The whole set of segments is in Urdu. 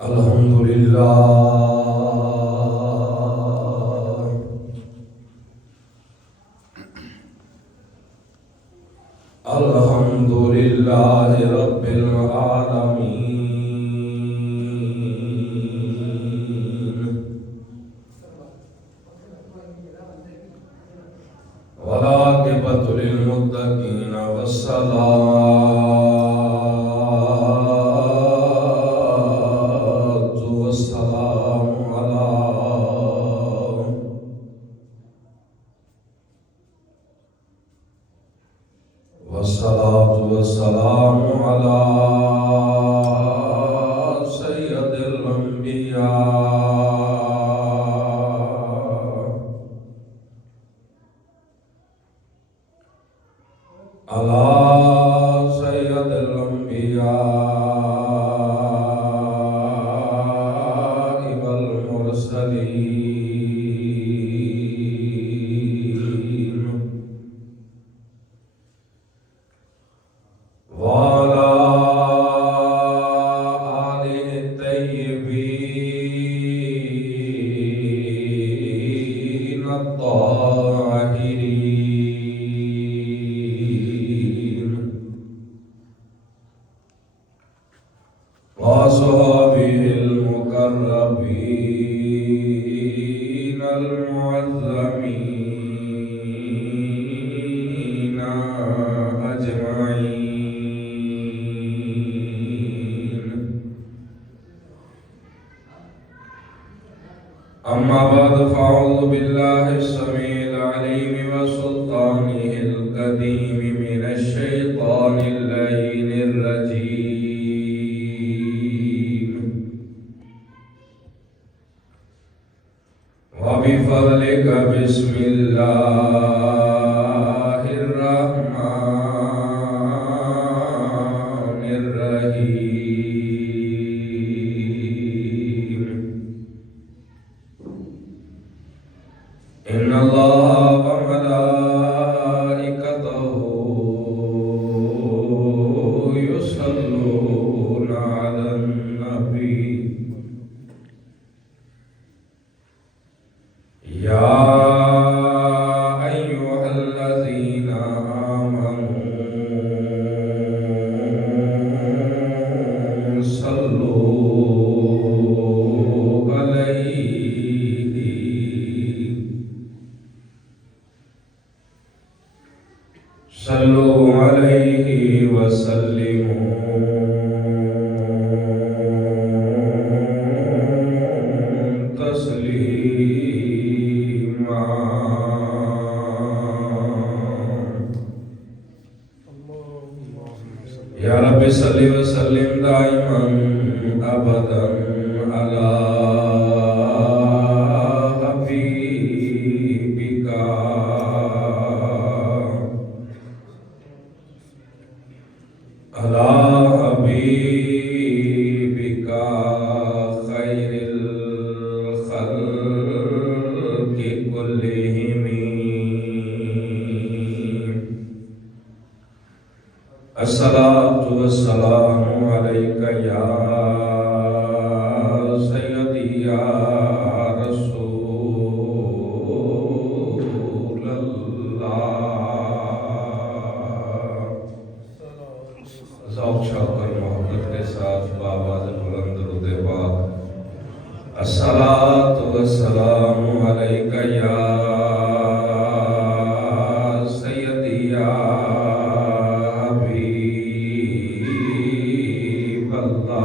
الحمد لله الحمد لله رب العالمين والعاقبة للمتقين والصلاة والسلام على سيد الأنبياء على سيد الأنبياء والمرسلين وعلى آله الطيبين الطاهرين وأصحابه المقربين المعظمين أجمعين. أما بعد فأعوذ بالله السميع العليم وسلطانه القديم من الشيطان اللعين الرجيم وبفضلك بسم الله الرحمن الرحيم. إن الله وملائكته يصلون على النبي يا أيها الذين آمنوا صلوا عليه وسلموا تسليما. يا رب صل وسلم دائما أبدا على حبيبك على حبيبك خير الخلق كلهم. الصلاة والسلام عليك يا سيدي يا رسول الله. ذوق شوق اور محبت کے ساتھ بآواز بلند درود پاک الصلاۃ والسلام علیک یا سیدی یا حبیب اللہ.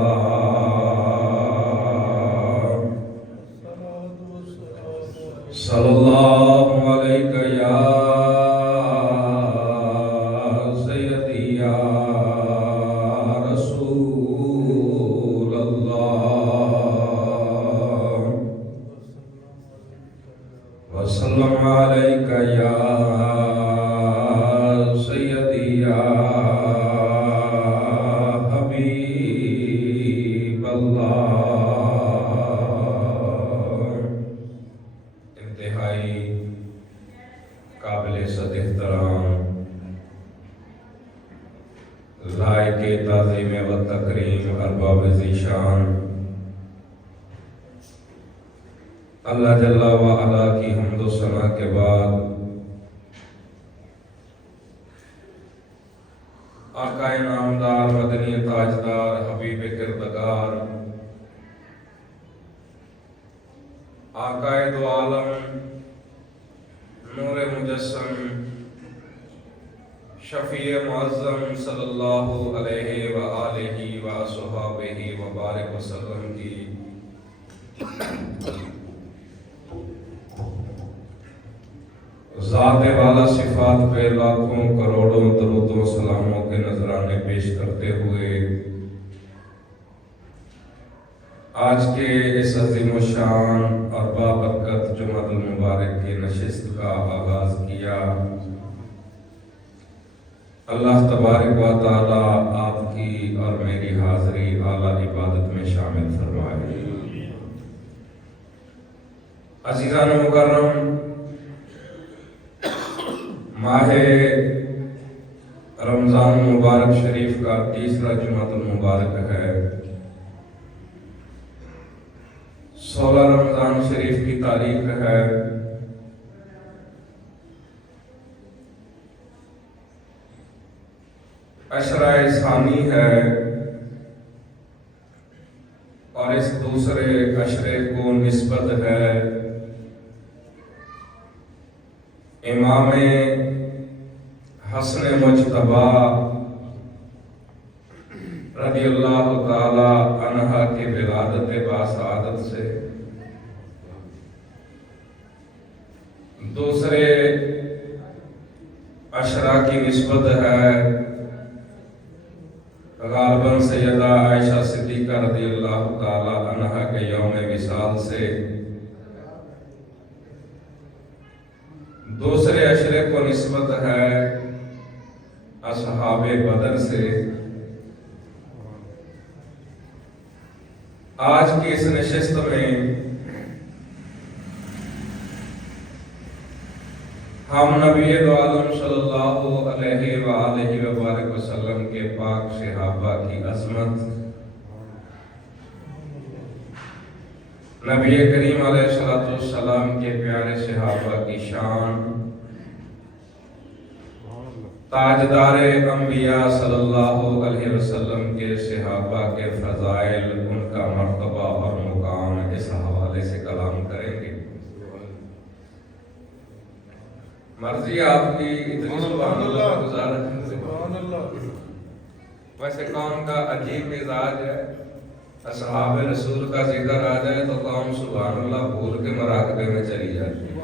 صلی اللہ علیک یا سیدی یا رسول اللہ. وسلم علیک یا سیدی یا حبیب اللہ. انتہائی قابل عزت احترام لائق تعظیم و تکریم ارباب ذی شان اللہ جل وعلا کی حمد و ثنا کے بعد آقا نامدار مدنی تاجدار حبیب کردگار آقا دو عالم نور مجسم شفیع معظم صلی اللہ علیہ وآلہ وصحبہ وبارک وسلم کی ذات والا صفات پہ لاکھوں کروڑوں درود و سلاموں کے نذرانے پیش کرتے ہوئے آج کے اس عظیم و شان اور بابرکت جمعہ المبارک کی نشست کا آغاز کیا۔ اللہ تبارک و تعالی آپ کی اور میری حاضری اعلیٰ عبادت میں شامل فرمائے۔ عزیزان مکرم، ماہ رمضان مبارک شریف کا تیسرا جمعہ المبارک ہے۔ 16 رمضان شریف کی تاریخ ہے۔ عشرہ ثانی ہے اور اس دوسرے عشرے کو نسبت ہے امام حسن مجتبی رضی اللہ تعالی عنہ کی ولادت باسعادت سے۔ دوسرے عشرہ کی نسبت ہے غالباً سیدہ عائشہ صدیقہ رضی اللہ تعالی عنہ کے یوم وصال سے۔ دوسرے عشرے کو نسبت ہے اصحاب بدر سے۔ آج کی اس نشست میں ہم نبی دو عالم صلی اللہ علیہ وآلہ وبارک وسلم کے پاک صحابہ کی عظمت، نبی کریم علیہ السلام کے پیارے صحابہ کی شان، تاجدار انبیاء صلی اللہ علیہ وسلم کے صحابہ کے فضائل، ان کا مرتبہ اور مقام، اس حوالے سے کلام کریں گے۔ مرضی آپ کی اتنی سبحان اللہ گزارت۔ ویسے قوم کا عجیب مزاج ہے، اصحاب رسول کا ذکر آ جائے تو قوم سبحان اللہ بھول کے مراقبے میں چلی جاتی ہے۔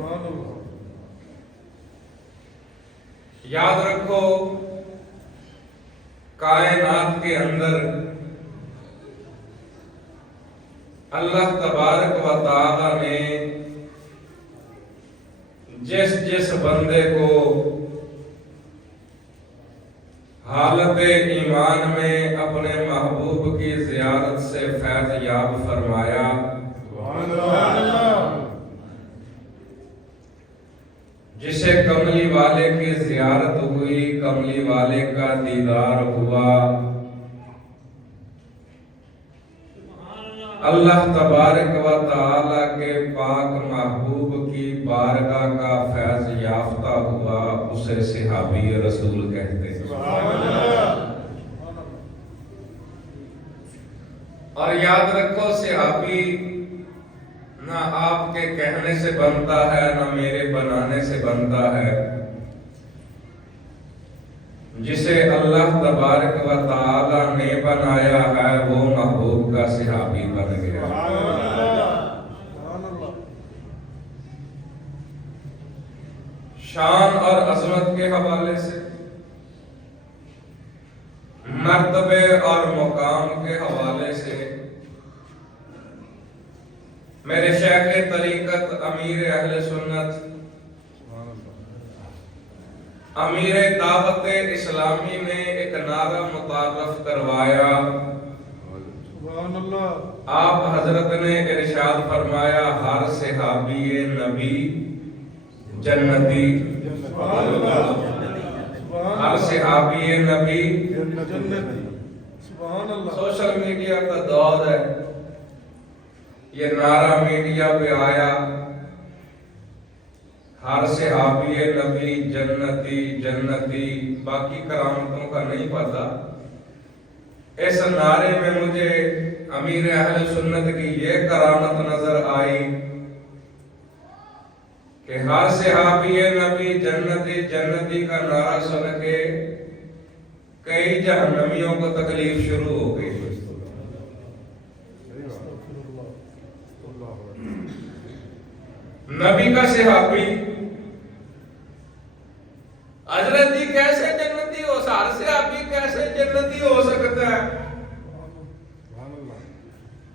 یاد رکھو، کائنات کے اندر اللہ تبارک و تعالی نے جس بندے کو حالت ایمان میں اپنے محبوب کی زیارت سے فیض یاب فرمایا، جسے کملی والے کی زیارت ہوئی، کملی والے کا دیدار ہوا، اللہ تبارک و تعالی کے پاک محبوب کی بارگاہ کا فیض یافتہ ہوا، اسے صحابی رسول کہتے ہیں۔ اور یاد رکھو، صحابی نہ آپ کے کہنے سے بنتا ہے، نہ میرے بنانے سے بنتا ہے۔ جسے اللہ تبارک و تعالی نے بنایا ہے وہ محبوب کا صحابی بن گیا۔ شان اور عظمت کے حوالے سے، مرتبے اور مقام کے حوالے سے، میرے شیخ طریقت امیر اہل سنت، امیر دعوت اسلامی نے ایک نعرہ متعارف کروایا۔ آپ حضرت نے ارشاد فرمایا، ہر صحابی نبی جنتی، ہر صحابی نبی جنتی۔ سوشل میڈیا کا دور ہے، یہ نعرہ میڈیا پہ آیا، ہر صحابی نبی جنتی جنتی، باقی کرامتوں کا نہیں پتا۔ اس نعرے میں مجھے امیر اہل سنت کی یہ کرامت نظر آئی کہ ہر صحابی نبی جنتی جنتی کا نعرہ سن کے کئی جہنمیوں کو تکلیف شروع ہو گئی۔ نبی کا صحابی حضرت جی کیسے جنتی ہو، ہر صحابی کیسے جنتی ہو سکتا ہے؟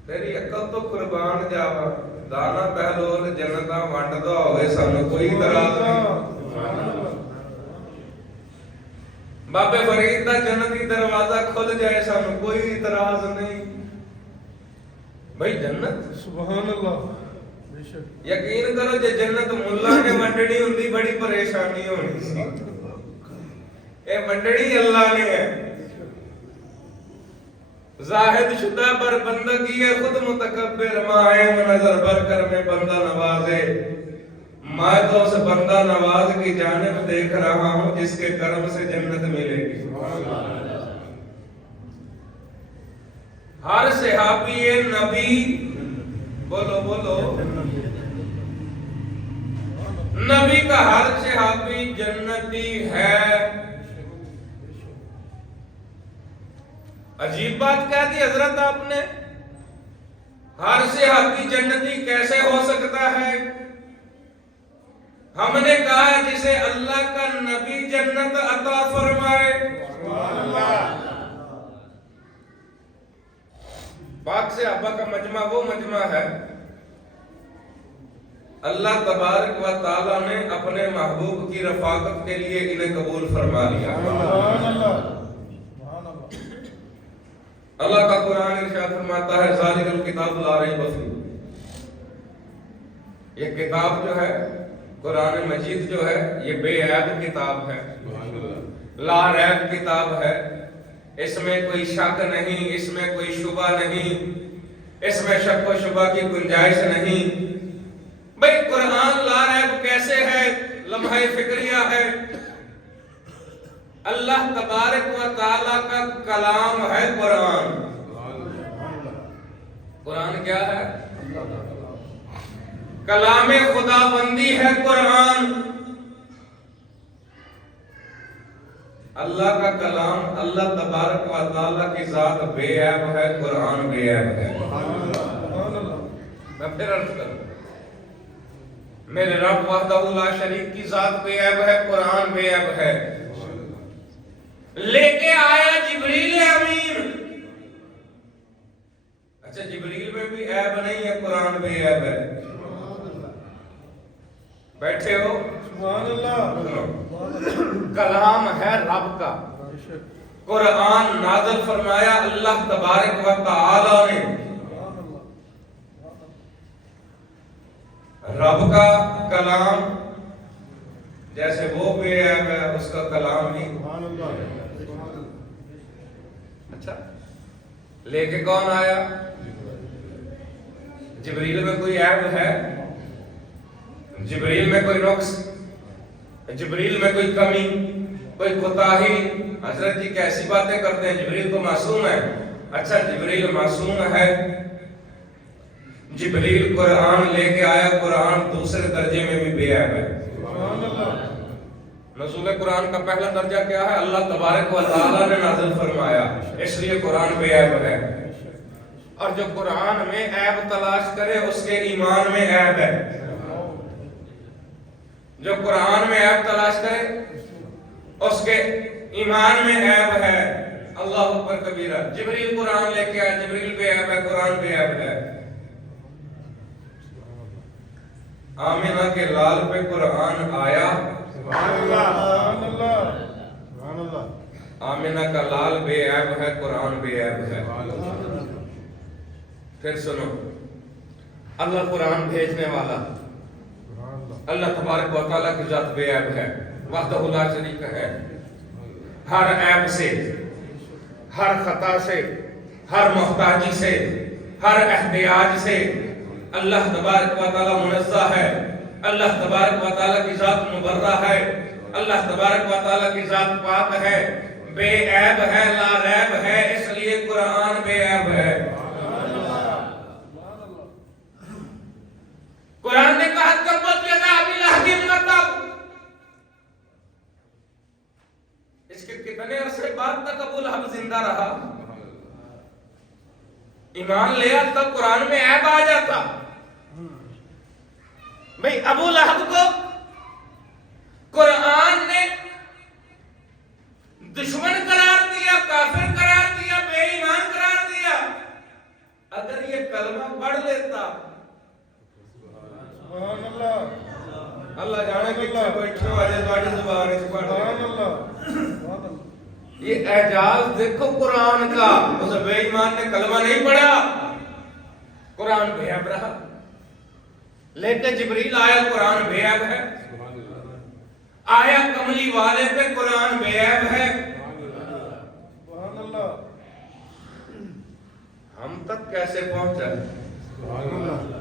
تیری عقل تو قربان جاوا، دانا بہلول جنتا وانڈدا ہوئے سانو کوئی اعتراض نہیں۔ بابے فرید دا جنتی دروازہ کھل جائے سانو کوئی اعتراض نہیں۔ بھائی جنت سبحان اللہ، یقین کرو جے جنت ملا نے منڈڑی ہوندی بڑی پریشانی ہونی سی۔ اے منڈڑی اللہ نے ہے، زاہد شدہ پر بندگی ہے خود متکبر، مائے نظر بر کر میں بندہ نوازے، میں تو اس بندہ نواز کی جانب دیکھ رہا ہوں جس کے کرم سے جنت ملے گی۔ ہر صحابی نبی، بولو بولو، نبی کا ہر صحابی جنتی ہے۔ عجیب بات کہہ دی حضرت آپ نے، ہر صحابی جنتی کیسے ہو سکتا ہے؟ ہم نے کہا ہے جسے اللہ کا نبی جنت عطا فرمائے۔ پاک صحابہ کا مجمع وہ مجمع ہے اللہ تبارک و تعالیٰ نے اپنے محبوب کی رفاقت کے لیے انہیں قبول فرما لیا۔ اللہ کا قرآن ارشاد فرماتا ہے ذالک الکتاب لا ریب فیہ، یہ کتاب جو ہے قرآن مجید جو ہے یہ بے عیب کتاب ہے، لا ریب کتاب ہے، اس میں کوئی شک نہیں، اس میں کوئی شبہ نہیں، اس میں شک و شبہ کی گنجائش نہیں۔ بھئی قرآن لا ریب کیسے ہے؟ لمحہ فکریہ ہے، اللہ تبارک و تعالیٰ کا کلام ہے قرآن۔ قرآن کیا ہے؟ کلام خدا بندی ہے قرآن۔ اللہ کا کلام، اللہ تبارک و تعالیٰ کی ذات بے عیب ہے، قرآن بے عیب ہے۔ میں پھر عرض کروں، میرے رب وحدہ لا شریک کی ذات بے عیب ہے، قرآن بے عیب ہے۔ لے کے آیا جبریل امین، اچھا جبریل میں بھی عیب نہیں ہے، قرآن بے عیب ہے۔ بیٹھے ہو، سبحان اللہ، کلام ہے رب کا، قرآن نازل فرمایا اللہ تبارک و تعالی نے، رب کا کلام جیسے وہ بے عیب ہے اس کا کلام ہی۔ اچھا لے کے کون آیا؟ جبریل میں کوئی عیب ہے؟ جبریل میں کوئی نقص، جبریل میں کوئی کمی، کوئی کوتاہی؟ حضرت جی کیسی باتیں کرتے ہیں، جبریل تو معصوم ہے۔ اچھا جبریل معصوم ہے، جبریل قرآن لے کے آیا، قرآن دوسرے درجے میں بھی بے عیب ہے۔ نزول قرآن کا پہلا درجہ کیا ہے؟ اللہ تبارک و تعالیٰ نے نازل فرمایا، اس لیے قرآن بے عیب ہے۔ اور جو قرآن میں عیب تلاش کرے اس کے ایمان میں عیب ہے، جو قرآن میں عیب تلاش کرے اس کے ایمان میں عیب ہے۔ اللہ اکبر کبیرہ۔ جبریل قرآن لے کے آیا، جبریل بے عیب ہے، قرآن بے عیب ہے۔ آمنہ کے لال پہ قرآن آیا، آمنہ کا لال بے عیب ہے، قرآن بے عیب ہے۔ پھر سنو، اللہ قرآن بھیجنے والا اللہ تبارک و تعالیٰ کی ذات بے عیب ہے، وحدہ لا شریک ہے۔ ہر عیب سے، ہر خطا سے، ہر محتاجی سے، ہر احتیاج سے اللہ تبارک و تعالی منزہ ہے، اللہ تبارک و تعالی کی ذات مبرہ ہے، اللہ تبارک و تعالی کی ذات پاک ہے، بے عیب ہے، لا ریب ہے، اس لیے قرآن بے عیب ہے۔ قرآن نے کہا تبت یدا ابی لہب وتب، اس کے کتنے عرصے بعد تک ابو لہب زندہ رہا؟ ایمان لیا تب قرآن میں عیب آ جاتا۔ بھئی ابو لہب کو قرآن نے دشمن قرار دیا، کافر قرار دیا، بے ایمان قرار دیا۔ اگر یہ کلمہ پڑھ لیتا، سبحان اللہ، اللہ جانے کہ بیٹھے والے تواڈی زبان وچ پڑھ سبحان رہے اللہ، سبحان اللہ۔ یہ اعجاز دیکھو قرآن کا، اس بے ایمان نے کلمہ نہیں پڑھا، قرآن بے عیب رہا۔ لیکن جبریل آیا، قرآن بے عیب ہے، آیا کملی والے پہ، قرآن بے عیب ہے۔ سبحان اللہ، ہم تک کیسے پہنچا؟ سبحان اللہ،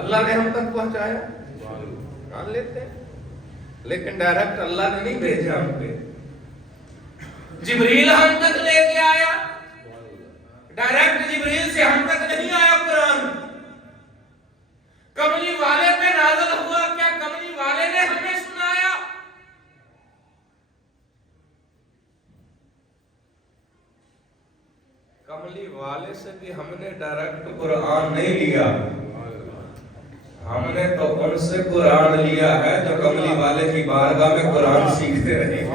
اللہ نے ہم تک پہنچایا، مان لیتے ہیں، لیکن ڈائریکٹ اللہ نے نہیں بھیجا ہم پہ، جبریل ہم تک لے کے آیا، ڈائریکٹ جبریل سے ہم تک نہیں آیا قرآن، کملی والے پہ نازل ہوا۔ کیا کملی والے نے ہمیں سنایا؟ کملی والے سے بھی ہم نے ڈائریکٹ قرآن نہیں لیا، ہم نے تو ان سے قرآن لیا ہے جو کملی والے کی بارگاہ میں قرآن سیکھتے رہے۔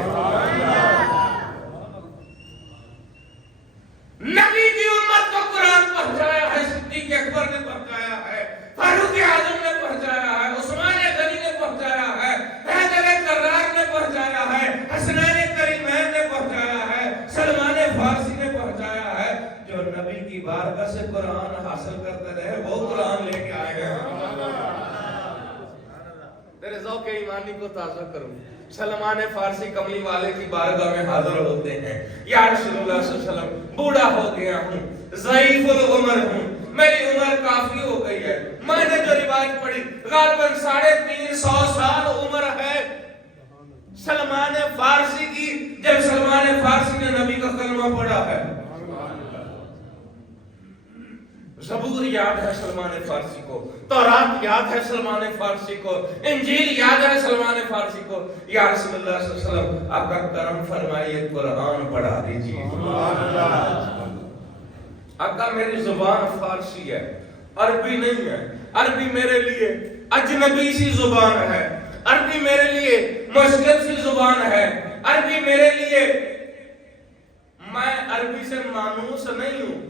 نبی کی امت کو قرآن پہنچایا ہے، صدیق اکبر نے پہنچایا ہے، فاروق اعظم نے پہنچایا ہے، عثمان غنی نے پہنچایا ہے، حیدر کرار نے پہنچایا ہے، حسنین کریمین نے پہنچایا ہے، سلمان فارسی نے پہنچایا ہے۔ جو نبی کی بارگاہ سے قرآن حاصل کرتے رہے وہ قرآن لے کے آئے ہیں۔ تیرے ذوق ایمانی کو تازہ کروں، سلمان فارسی کملی والے کی بارگاہ میں حاضر ہوتے ہیں، یا رسول اللہ صلی اللہ علیہ وسلم بوڑھا ہو گیا ہوں، ضعیف العمر ہوں، میری عمر کافی ہو گئی ہے، میں نے جو روایت پڑھی غالباً 350 سال عمر ہے سلمان فارسی کی، جب سلمان فارسی نے نبی کا کلمہ پڑھا ہے۔ زبور یاد ہے سلمان فارسی کو، تورات یاد ہے سلمان فارسی کو، انجیل یاد ہے سلمان فارسی کو۔ یا رسول اللہ صلی اللہ علیہ وسلم آپ کا کرم فرمائیے قرآن پڑھا دیجیے۔ آقا میری زبان فارسی ہے، عربی نہیں ہے، عربی میرے لیے اجنبی سی زبان ہے، عربی میرے لیے مشکل سی زبان ہے، عربی میرے لیے، میں عربی سے مانوس نہیں ہوں،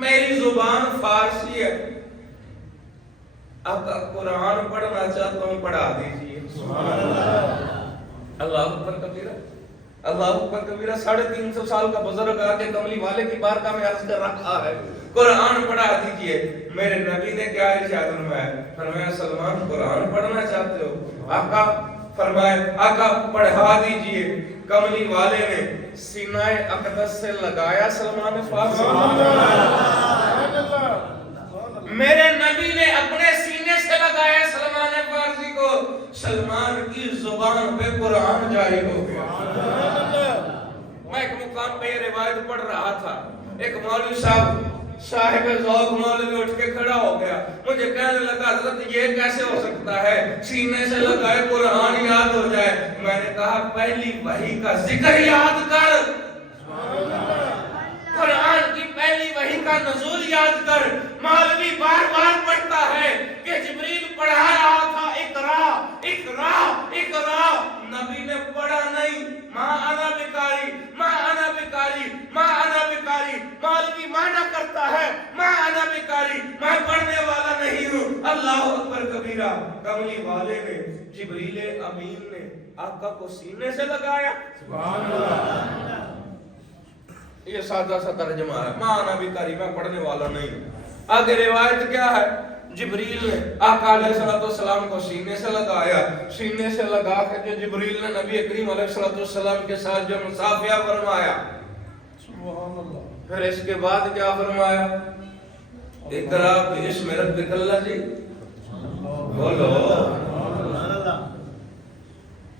میری زبان فارسی ہے۔ اب قرآن پڑھنا چاہتا ہوں، پڑھا دیجیے۔ اللہ اکبر کبیرہ، اللہ اکبر کبیرہ۔ 350 سال کا بزرگ آ کے کملی والے کی بارگاہ میں عرض کر رہا ہے قرآن پڑھا دیجیے۔ میرے نبی نے کیا ارشاد فرمایا سلمان قرآن پڑھنا چاہتے ہو؟ آقا فرمائے آقا پڑھا دیجیے۔ کملی والے نے سینہ اقدس سے لگایا سلمان فارسی، میرے نبی نے اپنے سینے سے لگایا سلمان فارسی کو، سلمان کی زبان پہ قرآن جاری ہو گیا۔ میں ایک مقام پہ یہ روایت پڑھ رہا تھا، ایک مولوی صاحب ذوق مولوی اٹھ کے کھڑا ہو گیا، مجھے کہنے لگا حضرت یہ کیسے ہو سکتا ہے سینے سے لگائے قرآن یاد ہو جائے؟ میں نے کہا پہلی وحی کا ذکر یاد کر، قرآن کی پہلی وحی کا نزول یاد کر۔ مولوی بار بار پڑھتا ہے کہ جبریل پڑھا رہا تھا اقرا اقرا اقرا، نبی نے پڑھا نہیں، ماں انا بکاری ماں انا بکاری ماں انا بکاری، مولوی مانا کرتا ہے ماں انا بکاری، میں پڑھنے والا نہیں ہوں۔ اللہ اکبر کبیرہ۔ کملی والے نے جبریل امین نے آقا کو سینے سے لگایا، سبحان اللہ۔ یہ سادہ سا ترجمہ ہے، ماں انا بکاری، میں پڑھنے والا نہیں ہوں۔ آگے روایت کیا ہے؟ جبریل نے آقا علیہ السلام کو سینے سے لگایا، سینے سے لگا کے جو جبریل نے نبی کریم علیہ السلام کے ساتھ جو مصافحہ فرمایا، سبحان اللہ، پھر اس کے بعد کیا فرمایا؟ اقرا باسم ربک الذی، بولو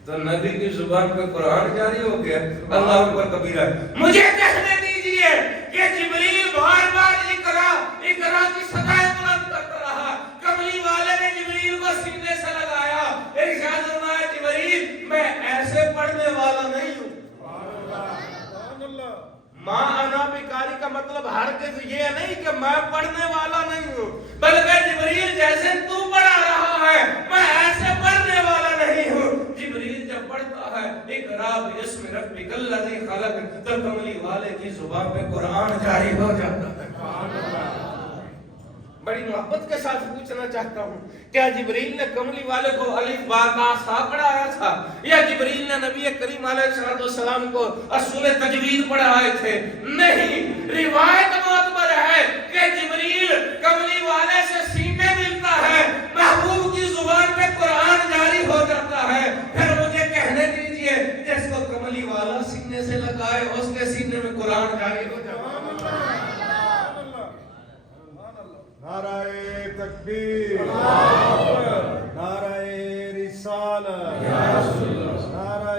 تو نبی کی زبان پہ قرآن جاری ہو گیا. اللہ اکبر کبیرہ. مجھے کہنے دیجئے کہ جبریل بار بار اقرا اقرا کی صدائیں بلند کرتا رہا. کملی والے نے جبریل کو سینے سے لگایا. ارشاد فرمایا جبریل میں ایسے پڑھنے والا نہیں ہوں. ماں انا بکاری کا مطلب ہرگز یہ نہیں کہ میں پڑھنے والا نہیں ہوں، بلکہ جبریل جیسے تو پڑھا رہا ہے میں ایسے پڑھنے والا نہیں ہوں. جبریل جب پڑھتا ہے اقرا باسم ربک الذی خلق تو کملی والے کی زبان پہ قرآن جاری ہو جاتا ہے. بڑی محبت کے ساتھ پوچھنا چاہتا ہوں، کیا جبریل نے کملی والے کو الف با تا سا پڑھایا تھا، یا جبریل نے نبی کریم علیہ السلام کو اصول تجوید پڑھائے تھے؟ نہیں. روایت معتبر ہے کہ جبریل کملی والے سے سینے ملتا ہے، محبوب کی زبان پہ قرآن جاری ہو جاتا ہے. پھر مجھے کہنے دیجئے جس کو کملی والا سینے سے لگائے اس کے سینے میں قرآن جاری ہو جاتا ہے. نعرہ تکبیر، نعرہ رسالت، نعرہ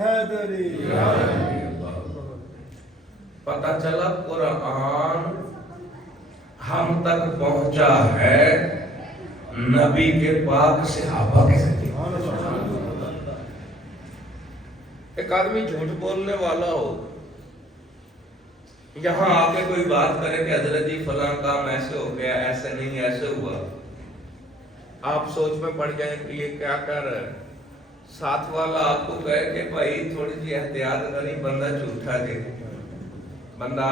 حیدری. پتہ چلا قرآن ہم تک پہنچا ہے نبی کے پاک صحابہ کے ذریعے. ایک آدمی جھوٹ بولنے والا ہو، یہاں آ کے کوئی بات کرے کہ حضرت جی فلاں کام ایسے ہو گیا، ایسے نہیں ایسے ہوا، آپ سوچ میں پڑ جائیں کہ یہ کیا کر رہا ہے. ساتھ والا آپ کو کہے کہ بھائی تھوڑی سی احتیاط کریں، بندہ جھوٹا دے، بندہ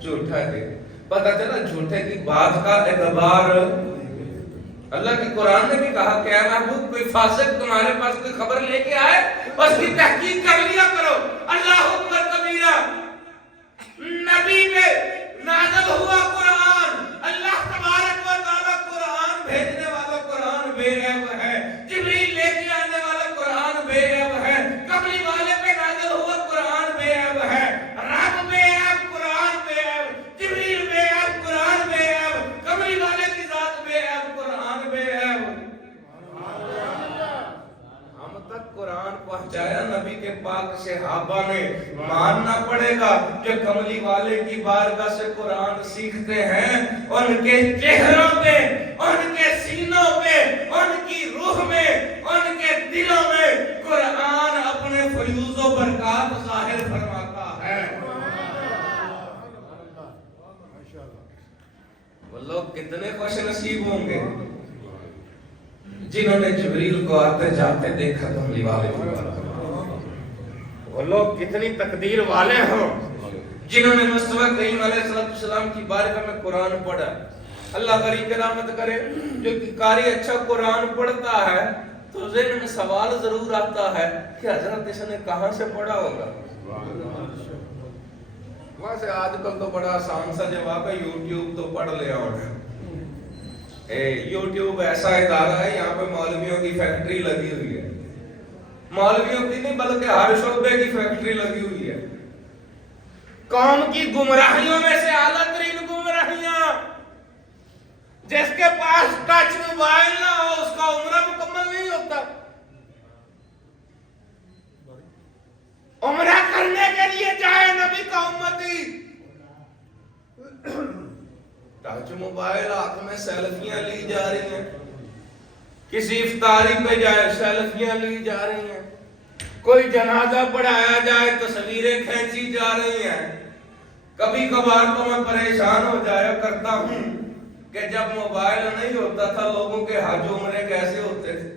جھوٹا دے. پتہ چلا جھوٹے کی بات کا اعتبار. اللہ کی قرآن نے بھی کہا کہ اے محبوب کوئی فاسق تمہارے پاس کوئی خبر لے کے آئے اس کی تحقیق کر لیا کرو. اللہ اکبر کبیرہ. نبی پہ نازل ہوا قرآن، اللہ تبارک و تعالیٰ قرآن بھیجنے والا قرآن بے عیب ہے، جبریل لے کے آنے والا قرآن بے عیب ہے، کملی والے پہ نازل ہوا قرآن بے عیب ہے. رب بے عیب، قرآن بے عیب، جبریل بے عیب، قرآن بے عیب، کملی والے کی ذات بے عیب، قرآن بے عیب. ہم تک قرآن پہنچایا نبی کے پاک صحابہ نے. ماننا پڑے گا کہ کملی والے کی بارگاہ سے قرآن سیکھتے ہیں، ان کے چہروں پہ، ان کے سینوں پہ، ان کی روح میں، ان کے دلوں میں قرآن اپنے فیوز و برکات ظاہر فرماتا ہے. وہ لوگ کتنے خوش نصیب ہوں گے جنہوں نے جبریل کو آتے جاتے دیکھا کملی والے کی بارگاہ. وہ لوگ کتنی تقدیر والے ہوں جنہوں نے مصطفیٰ کریم علیہ السلام کی بارگاہ میں قرآن پڑھا. اللہ غریب رحمت کرے. جو قاری اچھا قرآن پڑھتا ہے تو ذہن میں سوال ضرور آتا ہے کہ حضرت اس نے کہاں سے پڑھا ہوگا. ویسے آج کل تو بڑا آسان سا جواب ہے، یوٹیوب تو پڑھ لیا ہونا. یوٹیوب ایسا ادارہ ہے یہاں پہ مولویوں کی فیکٹری لگی ہوئی ہے. مولویوں کی نہیں بلکہ ہر شعبے کی فیکٹری لگی ہوئی ہے. قوم کی گمراہیوں میں سے اعلیٰ ترین گمراہیاں. جس کے پاس ٹچ موبائل نہ ہو اس کا عمرہ مکمل نہیں ہوتا. عمرہ کرنے کے لیے جائے نبی کا امتی، ٹچ موبائل ہاتھ میں سیلفیاں لی جا رہی ہیں، کسی افطاری پہ جائے سیلفیاں لی جا رہی ہیں، کوئی جنازہ پڑھایا جائے تصویریں کھینچی جا رہی ہیں. کبھی کبھار تو میں پریشان ہو جایا کرتا ہوں کہ جب موبائل نہیں ہوتا تھا لوگوں کے حج عمرے کیسے ہوتے تھے.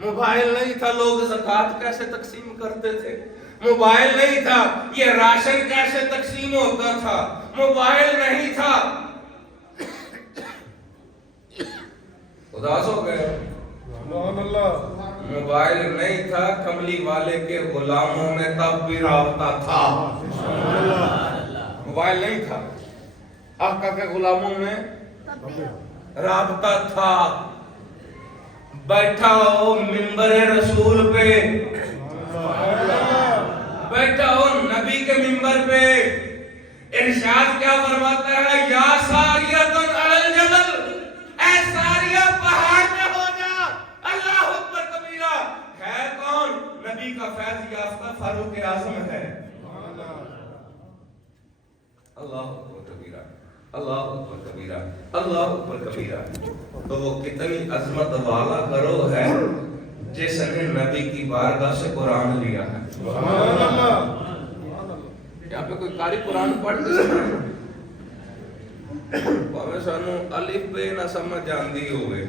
موبائل نہیں تھا لوگ زکوٰۃ کیسے تقسیم کرتے تھے. موبائل نہیں تھا یہ راشن کیسے تقسیم ہوتا تھا. موبائل نہیں تھا. اداس ہو گئے. موبائل نہیں تھا کملی والے کے غلاموں میں تب بھی رابطہ تھا. موبائل نہیں تھا آقا کے غلاموں میں رابطہ تھا. بیٹھا ہو منبر رسول پہ، بیٹھا ہو نبی کے منبر پہ، ارشاد کیا فرماتا ہے؟ یا ساریۃ علی الجبل، اے ساریہ پہاڑ پہ ہو جا۔ اللہ اکبر کبیرہ۔ ہے کون؟ نبی کا فیض یافتہ فاروق اعظم ہے۔ اللہ اکبر کبیرہ، اللہ اکبر کبیرہ، اللہ اکبر کبیرہ۔ تو وہ کتنی عظمت والا گروہ ہے جس نے نبی کی بارگاہ سے قرآن لیا ہے۔ سبحان اللہ۔ یہاں پہ کوئی قاری قرآن پڑھ نہیں سکتا، سانو الف بے نہ سمجھ آندی ہوئے،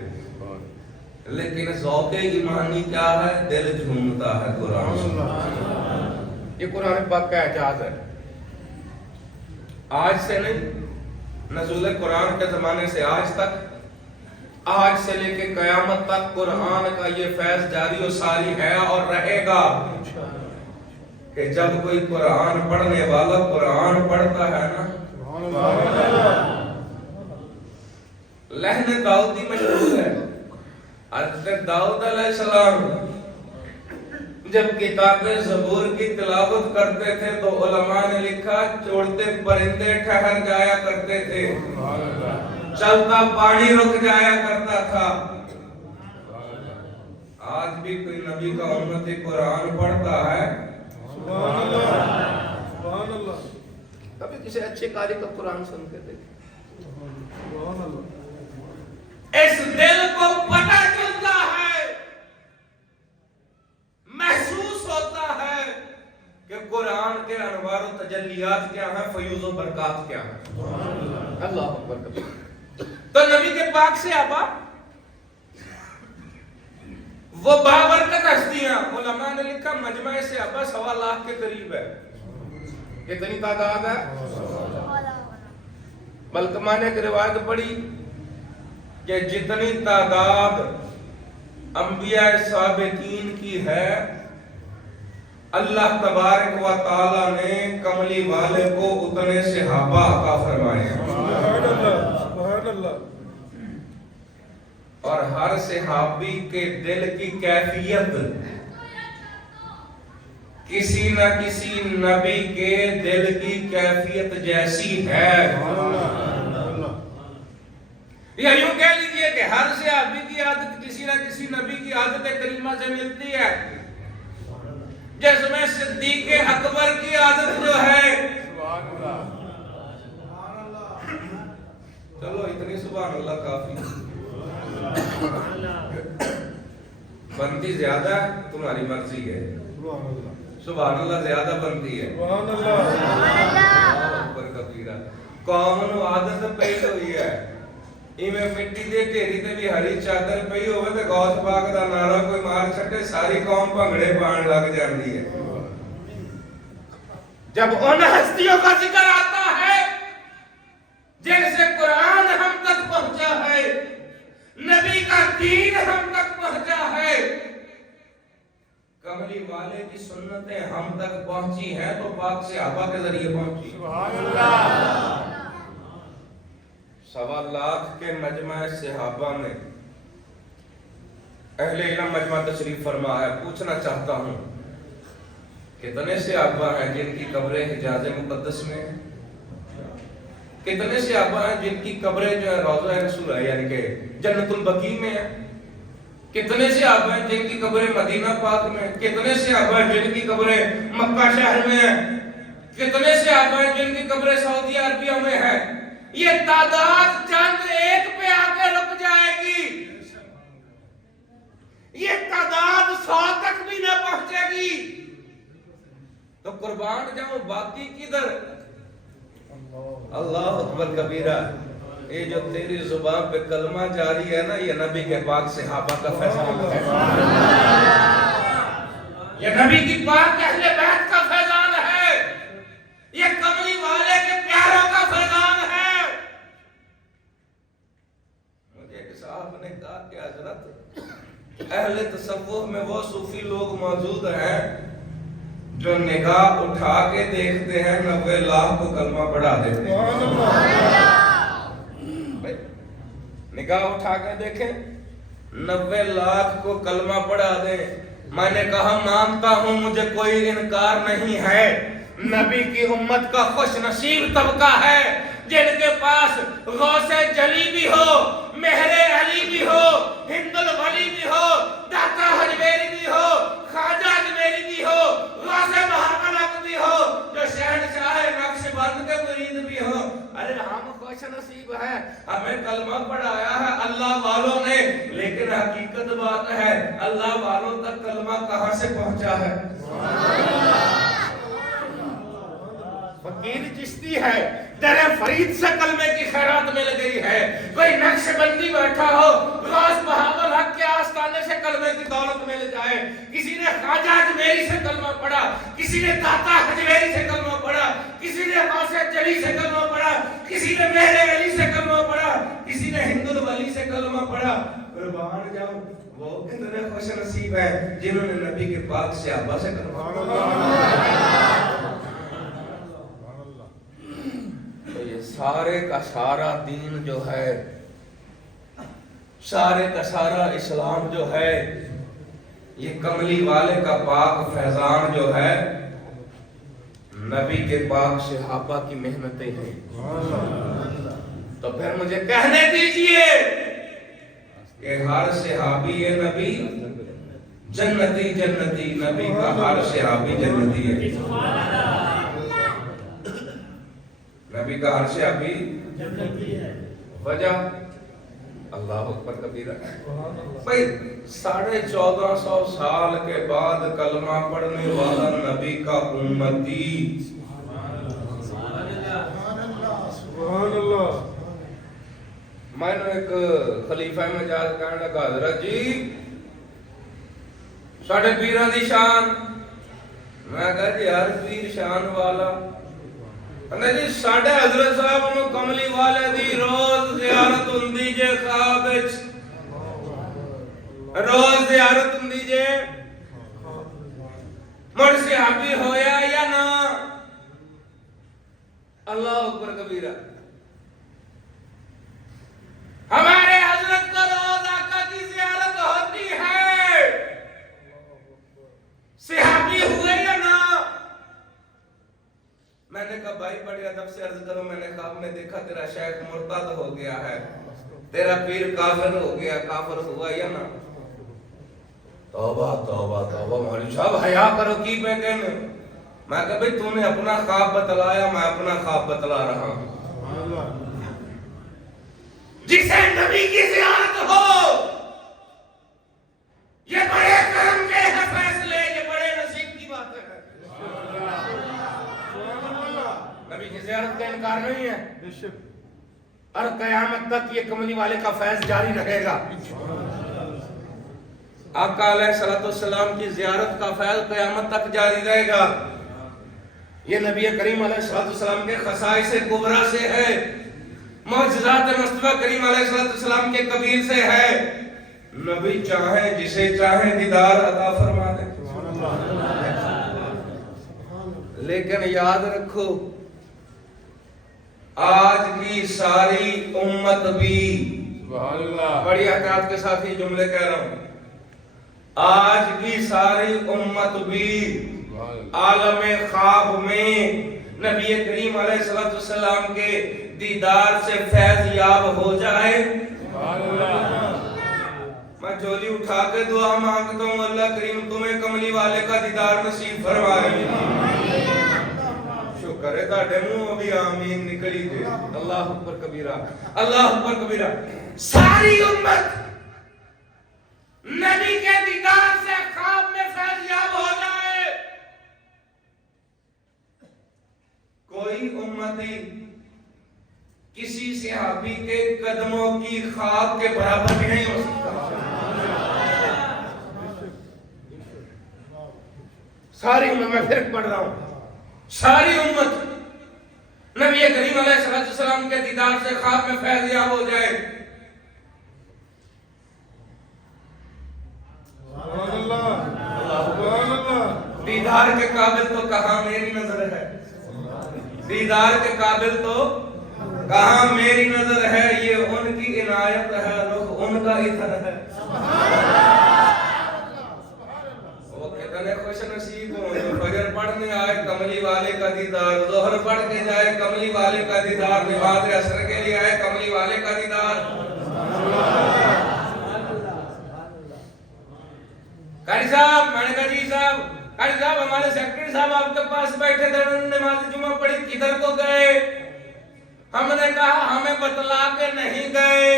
لیکن ذوق ایمانی کیا ہے؟ دل جھومتا ہے قرآن۔ یہ قرآن پاک کا اعجاز ہے۔ آج سے نہیں، نزول قرآن کے زمانے سے آج تک، آج سے لے کے قیامت تک قرآن کا یہ فیض جاری و ساری ہے اور رہے گا کہ جب کوئی قرآن پڑھنے والا قرآن پڑھتا ہے نا، لہن داؤدی مشہور ہے۔ حضرت داؤد علیہ السلام جب کتاب زبور کی تلاوت کرتے تھے تو علماء نے لکھا چوڑتے پرندے ٹھہر جایا کرتے تھے، چلتا پانی رک جایا کرتا تھا۔ آج بھی کوئی نبی کا امتی قرآن پڑھتا ہے، سبحان اللہ، سبحان اللہ، کبھی کسی اچھے قاری کا قرآن سن کے دیکھیں، سبحان اللہ۔ اس دل کو پتہ چلتا ہے، محسوس ہوتا ہے کہ قرآن کے انوار و تجلیات کیا ہیں، فیوز و برکات کیا ہیں۔ اللہ اکبر کبیر۔ تو نبی کے پاک سے آبا وہ بابرکت ہستیاں، علماء نے لکھا مجمع سے آبا 1.25 لاکھ کے قریب ہے۔ کتنی تعداد ہے؟ بلکہ میں نے ایک روایت پڑھی کہ جتنی تعداد انبیاء سابقین کی ہے، اللہ تبارک و تعالی نے کملی والے کو اتنے صحابہ عطا فرمائے ہیں۔ سبحان اللہ، سبحان اللہ۔ اور ہر صحابی کے دل کی کیفیت کسی نہ کسی نبی کے دل کی کیفیت جیسی ہے۔ یا یوں کہہ لیجئے کہ ہر صحابی کی عادت کسی نہ کسی نبی کی عادت کریمہ سے ملتی ہے، جس میں صدیق اکبر کی عادت جو ہے، چلو اتنی سبحان اللہ کافی، بنتی زیادہ تمہاری مرضی ہے، سبحان اللہ زیادہ بنتی ہے، سبحان اللہ، اوپر کبیرہ۔ قوم عادت پہ ہوئی ہے، ایویں مٹی دے ڈھیری تے بھی ہری چادر پئی ہوے تے غوث پاک دا نعرہ کوئی مار چھٹے، ساری قوم بھنگڑے پان لگ جاندی ہے۔ جب ان ہستیوں کا ذکر آتا ہے جن سے قرآن ہم تک پہنچا ہے، نبی کا دین ہم تک پہنچا ہے، کملی والے کی سنتیں ہم تک پہنچی ہیں، تو پاک صحابہ کے ذریعے پہنچی۔ سبحان اللہ۔ 1.25 لاکھ کے مجمع صحابہ میں اہل علم مجمع تشریف فرما ہے۔ پوچھنا چاہتا ہوں کتنے صحابہ ہیں جن کی قبریں حجاز مقدس میں ہیں؟ کتنے صحابہ ہیں جن کی قبریں جو ہے روضہ رسول ہے یعنی کہ جنت البقیع میں ہیں؟ کتنے صحابہ ہیں جن کی قبریں مدینہ پاک میں ہیں؟ کتنے صحابہ ہیں جن کی قبریں مکہ شہر میں ہیں؟ کتنے صحابہ ہیں جن کی قبریں سعودی عربیہ میں ہیں؟ یہ تعداد چند ایک پہ آ کے رک جائے گی، یہ تعداد 100 تک بھی نہ پہنچے گی، تو قربان جاؤں باقی کدھر؟ اللہ اکبر کبیرہ۔ یہ جو تیری زبان پہ کلمہ جاری ہے نا، یہ نبی کے پاک صحابہ کا فیضان ہے، یہ نبی کی پاک اہل بیت کا فیضان ہے، یہ کملی والے کے پیاروں کا فیضان ہے۔ مجھے ایک صاحب نے کہا کہ حضرت اہل تصوف میں وہ صوفی لوگ موجود ہیں جو نگاہ اٹھا کے دیکھتے ہیں 90 لاکھ کو کلمہ پڑھا دیتے ہیں۔ نگاہ اٹھا کے دیکھیں 90 لاکھ کو کلمہ پڑھا دیں۔ میں نے کہا مانتا ہوں مجھے کوئی انکار نہیں ہے، نبی کی امت کا خوش نصیب طبقہ ہے جن کے پاس غوث جلی بھی ہو، مہر علی بھی ہو، ہند الولی بھی ہو، داتا حجویری بھی ہو، خواجہ اجمیری بھی ہو، غوث محمد بھی ہو، جو شہنشاہ نقش بند کے مرید بھی ہو۔ ارے ہم خوش نصیب ہیں، ہمیں کلمہ پڑھایا ہے اللہ والوں نے، لیکن حقیقت بات ہے اللہ والوں تک کلمہ کہاں سے پہنچا ہے؟ فقیر چشتی ہے، در فرید سے کلمے کی خیرات مل گئی ہے، کوئی نقش بندی بیٹھا ہو غوث بہاول حق کے آستانے سے کلمے کی دولت مل جائے، کسی نے خواجہ اجمیری سے کلمہ پڑھا، کسی نے داتا حجویری سے کلمہ پڑھا، کسی نے غوث جلی سے کلمہ پڑھا، کسی نے مہر علی سے کلمہ پڑھا، کسی نے ہند الولی سے کلمہ پڑھا۔ قربان جاؤں وہ کتنے خوش نصیب ہیں جنہوں نے نبی کے پاک صحابہ سے کلمہ پڑھا۔ تو یہ سارے کا سارا دین جو ہے، سارے کا سارا اسلام جو ہے، یہ کملی والے کا پاک فیضان جو ہے نبی کے پاک صحابہ کی محنتیں ہیں۔ تو پھر مجھے کہنے دیجئے کہ ہر صحابی نبی جنتی جنتی، نبی کا ہر صحابی جنتی ہے، نبی کا ہر صحابی جنتی ہے۔ وجہ اللہ اکبر کبیرہ، بھئی 1450 سال کے بعد کلمہ پڑھنے والا نبی کا امتی، سبحان اللہ۔ میں نے ایک خلیفہ مجاز کہنے لگا حضرت جی ساڑھے پیران دی شان، میں کہا جی ہر پیر شان والا، انہیں جی ساڑھے حضرت صاحب انہوں کملی والے دی روز زیارت ہندی جے خوابچ، روز زیارت ہندی جے مر صحابی ہویا یا نا؟ اللہ اکبر کبیرہ، ہمارے حضرت کو روز آقا کی زیارت ہوتی ہے، صحابی ہوئے یا نا؟ میں نے کہا بھائی بڑے ادب سے عرض کرو، میں نے خواب میں دیکھا تیرا شیخ مرتد ہو گیا ہے، تیرا پیر کافر ہو گیا، کافر ہوا یا نا؟ توبہ توبہ توبہ مولوی صاحب حیا کرو کی پہ کہنے؟ میں کہا بھئی تو نے اپنا خواب بتلایا، میں اپنا خواب بتلا رہا ہوں۔ جسے نبی کی زیارت ہو یہ بڑے کرم کے ہیں فیصلے، یہ بڑے نصیب کی بات ہے۔ نبی کی زیارت کا انکار نہیں ہے، اور قیامت تک یہ کملی والے کا فیض جاری رہے گا۔ آقا علیہ السلام کی زیارت کا فیض قیامت تک جاری رہے گا۔ یہ نبی کریم علیہ السلام کے خصائص کبریٰ سے ہے، معجزات مصطفیٰ کریم علیہ السلام کے قبیل سے ہے۔ نبی چاہیں جسے چاہیں دیدار عطا فرما دیں، لیکن یاد رکھو آج کی ساری امت بھی، بڑی احتیاط کے ساتھ یہ جملے کہہ رہا ہوں، آج کی ساری امت بھی عالم خواب میں نبی کریم علیہ السلام کے دیدار سے فیض یاب ہو جائے۔ میں جھولی اٹھا کے دعا مانگتا ہوں اللہ کریم تمہیں کملی والے کا دیدار نصیب فرمائے۔ شکر ہے تاڑے منہ ابھی آمین نکلی دے۔ اللہ اکبر کبیرہ، اللہ اکبر کبیرہ۔ ساری امت نبی کے دیدار سے خواب میں فیض یاب ہو جائے۔ کوئی امتی کسی صحابی کے قدموں کی خواب کے برابر بھی نہیں ہو سکتا۔ ساری امت، میں پھر پڑھ رہا ہوں، ساری امت نبی کریم علیہ السلام کے دیدار سے خواب میں فیض یاب ہو جائے۔ دیدار کے قابل تو کہاں میری نظر ہے، دیدار کے قابل تو کہاں میری نظر ہے، یہ ان کی عنایت ہے، رخ ان کا ادھر ہے۔ وہ کتنے خوش نصیب ہوں فجر پڑھنے آئے کملی والے کا دیدار، ظہر پڑھ کے جائے کملی والے کا دیدار، نماز عصر کے لیے آئے کملی والے کا دیدار۔ قاری صاحب، میں نے کہا جی صاحب، قاری صاحب ہمارے سیکرٹری صاحب آپ کے پاس بیٹھے تھے، انہوں نے نماز جمعہ پڑھی، کدھر کو گئے؟ ہم نے کہا ہمیں بتلا کے نہیں گئے،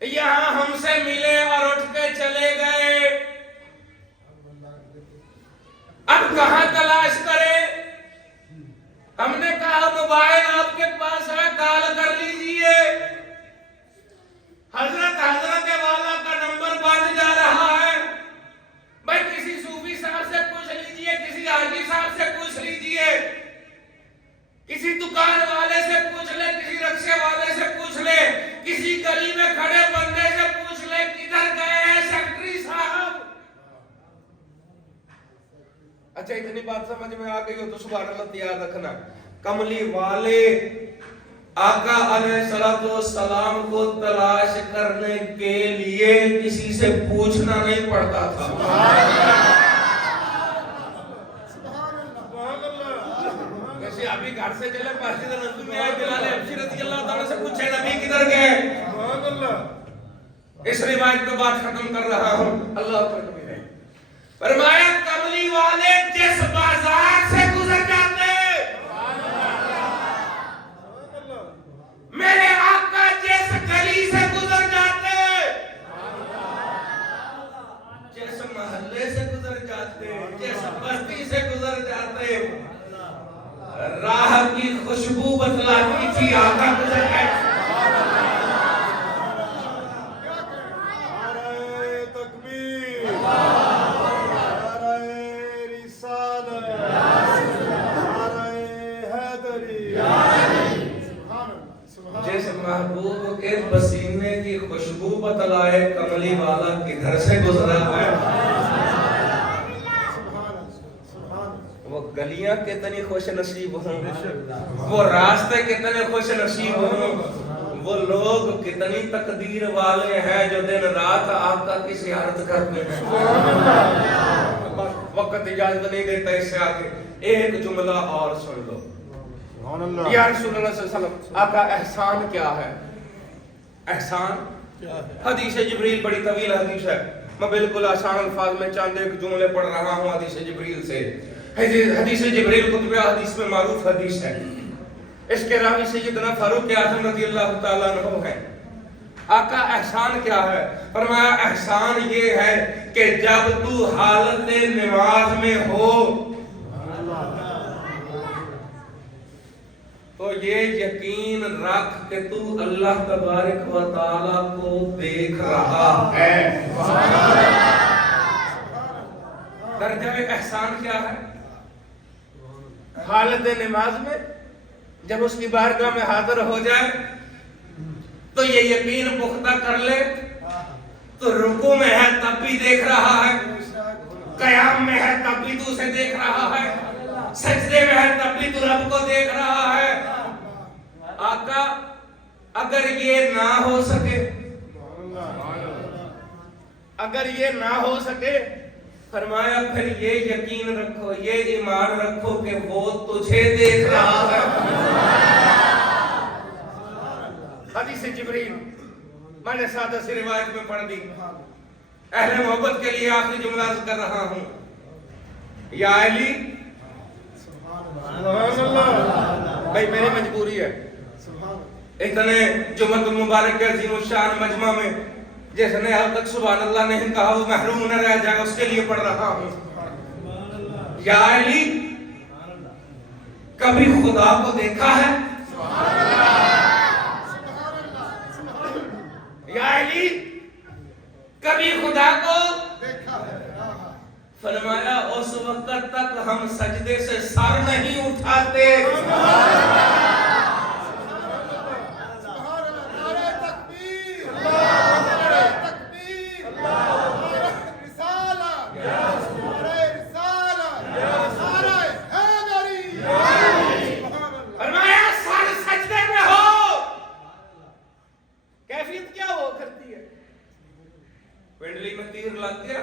یہاں ہم سے ملے اور اٹھ کے چلے گئے، اب کہاں تلاش کرے؟ ہم نے کہا موبائل آپ کے پاس ہے، کال کر لیجئے۔ حضرت والا کا نمبر بند جا رہا ہے، بھائی کسی صوفی صاحب سے پوچھ لیجئے، کسی حاجی صاحب سے پوچھ لیجئے، کسی دکان والے سے پوچھ لے، کسی رکشے والے سے پوچھ لے، کسی گلی میں کھڑے بندے سے پوچھ لے کدھر گئے ہیں سیکرٹری صاحب۔ اچھا اتنی بات سمجھ میں آ گئی ہو تو سبحان اللہ یاد رکھنا، کملی والے آقا علیہ السلام کو تلاش کرنے کے لیے کسی سے پوچھنا نہیں پڑتا تھا۔ ویسے ابھی گھر سے چلے مسجد نبوی میں آئے بلال حبشی رضی اللہ تعالیٰ سے پوچھے نبی کدھر گئے؟ اس روایت پہ بات ختم کر رہا ہوں، اللہ پر کبھی نہیں۔ فرمایا کملی والے جس بازار سے گزر جاتے میرے آقا جس گلی سے گزر جاتے، جس محلے سے گزر جاتے، جس بستی سے گزر جاتے، راہ کی خوشبو بتلاتی تھی آقا گزر گئے۔ جس محبوب کے پسینے کی خوشبو بتلائے کملی والا کدھر سے گزرا ہے، وہ گلیاں کتنی خوش نصیب ہوں، وہ راستے کتنے خوش نصیب ہوں، وہ لوگ کتنی تقدیر والے ہیں جو دن رات آقا کی زیارت کرتے ہیں۔ وقت اجازت نہیں دیتا اس سے آگے، ایک جملہ اور سن لو۔ یا رسول اللہ صلی اللہ علیہ وسلم، آقا احسان کیا ہے؟ احسان حدیث جبریل بڑی طویل حدیث ہے، میں بالکل آسان الفاظ میں چند ایک جملے پڑھ رہا ہوں حدیث جبریل سے۔ حدیث جبریل کتب حدیث میں معروف حدیث ہے، اس کے راوی سیدنا فاروق اعظم رضی اللہ تعالیٰ عنہ ہیں۔ آقا احسان کیا ہے؟ فرمایا احسان یہ ہے کہ جب تو حالت نماز میں ہو تو یہ یقین رکھ کہ تو اللہ تبارک و تعالیٰ کو دیکھ رہا ہے۔ درجہ احسان کیا ہے؟ حالت نماز میں جب اس کی بارگاہ میں حاضر ہو جائے تو یہ یقین پختہ کر لے تو رکوع میں ہے تب بھی دیکھ رہا ہے، قیام میں ہے تب بھی تو اسے دیکھ رہا ہے، سجدے میں ہے تب بھی تو رب کو دیکھ رہا ہے۔ آقا اگر یہ نہ ہو سکے، اگر یہ نہ ہو سکے، فرمایا پھر یہ یقین رکھو، یہ ایمان رکھو کہ وہ تجھے دیکھ رہا ہے۔ حدیث جبریل میں نے سادہ سی روایت میں پڑھ دی، اہل محبت کے لیے آخری جملہ عرض کر رہا ہوں۔ یا علی، بھائی میری مجبوری ہے، اتنے جمعہ المبارک کے عظیم الشان مجمع میں جس نے اب تک سبحان اللہ نہیں کہا وہ محروم نہ رہ جائے، اس کے لیے پڑھ رہا ہوں۔ یا علی، کبھی خدا کو دیکھا ہے؟ یا علی، کبھی خدا کو دیکھا ہے؟ فرمایا اس وقت تک ہم سجدے سے سر نہیں اٹھاتے۔ کیفیت کیا ہو کرتی ہے؟ پنڈلی میں تیر لگ گیا،